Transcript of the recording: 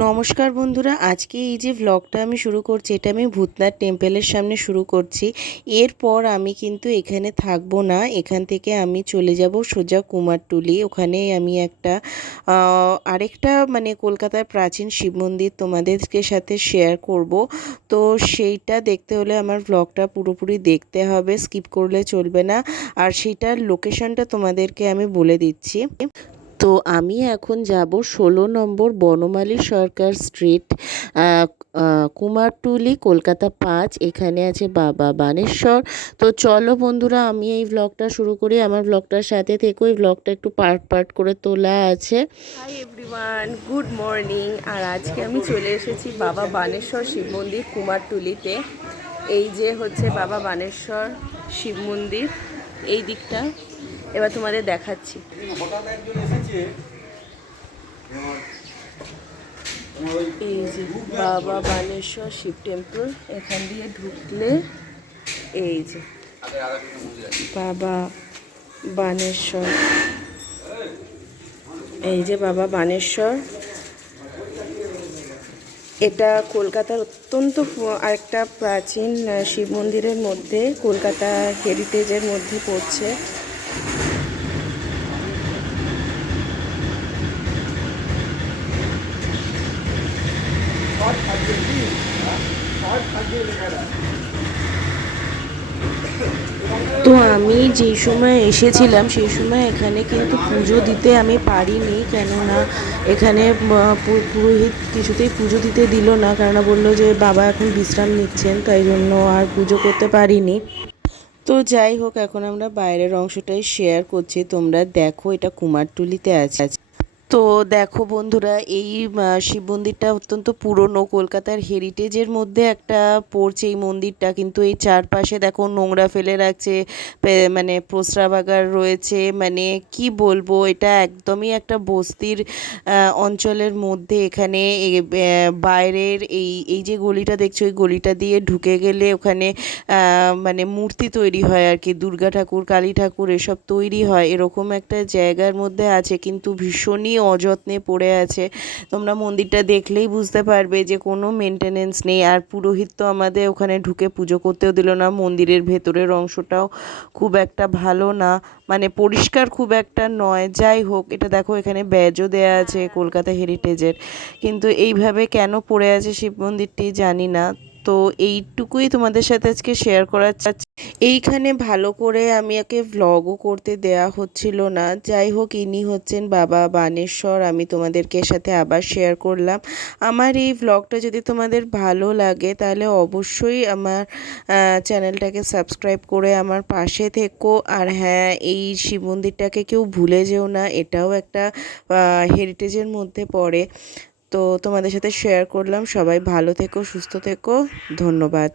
নমস্কার বন্ধুরা, আজকে এই যে ভ্লগটা আমি শুরু করছি, এটা আমি ভূতনাথ টেম্পলের সামনে শুরু করছি। এরপর আমি কিন্তু এখানে থাকবো না, এখান থেকে আমি চলে যাব সোজা কুমারটুলি। ওখানে আমি একটা আরেকটা কলকাতার প্রাচীন শিব মন্দির তোমাদেরকে সাথে শেয়ার করব। তো সেইটা দেখতে হলে আমার ভ্লগটা পুরোপুরি দেখতে হবে, স্কিপ করলে চলবে না। আর সেইটার লোকেশনটা তোমাদেরকে আমি বলে দিচ্ছি। তো আমি এখন যাব 16 নম্বর বনমালী সরকার স্ট্রিট, কুমারটুলি, কলকাতা 5। এখানে আছে বাবা বানেশ্বর। তো চলো বন্ধুরা, আমি এই ব্লগটা শুরু করি। আমার ব্লগটার সাথে থেকো, এই ব্লগটা একটু পার্ট পার্ট করে তোলা আছে। Hi everyone, good morning. আর আজকে আমি চলে এসেছি বাবা বানেশ্বর শিব মন্দির কুমারটুলিতে। এই যে হচ্ছে বাবা বানেশ্বর শিব মন্দির, এই দিকটা এবার তোমাদের দেখাচ্ছি। এই যে বাবা বানেশ্বর শিব টেম্পল, এখান দিয়ে ঢুকলে এই যে বাবা বানেশ্বর, এই যে বাবা বানেশ্বর। এটা কলকাতার অত্যন্ত আরেকটা প্রাচীন শিব মন্দিরের মধ্যে, কলকাতা হেরিটেজের মধ্যে পড়ছে। তো আমি যেই সময় এসেছিলাম সেই সময় এখানে কিন্তু পুজো দিতে আমি পারিনি, কেননা এখানে পুরোহিত কিছুতেই পুজো দিতে দিল না, কারণ বললো যে বাবা এখন বিশ্রাম নিচ্ছেন, তাই জন্য আর পুজো করতে পারিনি। তো যাই হোক, এখন আমরা বাইরের অংশটাই শেয়ার করছি, তোমরা দেখো এটা কুমারটুলিতে আছে। তো দেখো বন্ধুরা, এই শিব মন্দিরটা অত্যন্ত পুরনো, কলকাতার হেরিটেজের মধ্যে একটা পড়ছে এই মন্দিরটা। কিন্তু এই চারপাশে দেখো নোংরা ফেলে রাখছে, প্রস্রাবাগার রয়েছে, কি বলবো, এটা একদমই একটা বস্তির অঞ্চলের মধ্যে। এখানে বাইরের এই এই যে গলিটা দেখছো, ওই গলিটা দিয়ে ঢুকে গেলে ওখানে মূর্তি তৈরি হয় আর কি, দুর্গা ঠাকুর, কালী ঠাকুর এসব তৈরি হয়, এরকম একটা জায়গার মধ্যে আছে, কিন্তু ভীষণই অযত্নে পড়ে আছে। তোমরা মন্দিরটা দেখলেই বুঝতে পারবে যে কোনো মেনটেনেন্স নেই। আর পুরোহিত তো আমাদের ওখানে ঢুকে পুজো করতেও দিল না। মন্দিরের ভেতরের অংশটাও খুব একটা ভালো না, পরিষ্কার খুব একটা নয়। যাই হোক, এটা দেখো এখানে ব্যাজও দেয়া আছে কলকাতা হেরিটেজের, কিন্তু এইভাবে কেন পড়ে আছে শিব মন্দিরটি জানি না। তো এইটুকুই তোমাদের সাথে আজকে শেয়ার করার চাচ্ছি। এইখানে ভালো করে আমি একে ভ্লগও করতে দেয়া হচ্ছিল না। যাই হোক, ইনি হচ্ছেন বাবা বানেশ্বর, আমি তোমাদেরকে সাথে আবার শেয়ার করলাম। আমার এই ভ্লগটা যদি তোমাদের ভালো লাগে তাহলে অবশ্যই আমার চ্যানেলটাকে সাবস্ক্রাইব করে আমার পাশে থেকো। আর হ্যাঁ, এই শিব মন্দিরটাকে কেউ ভুলে যেও না, এটাও একটা হেরিটেজের মধ্যে পড়ে। তো তোমাদের সাথে শেয়ার করলাম। সবাই ভালো থেকো, সুস্থ থেকো, ধন্যবাদ।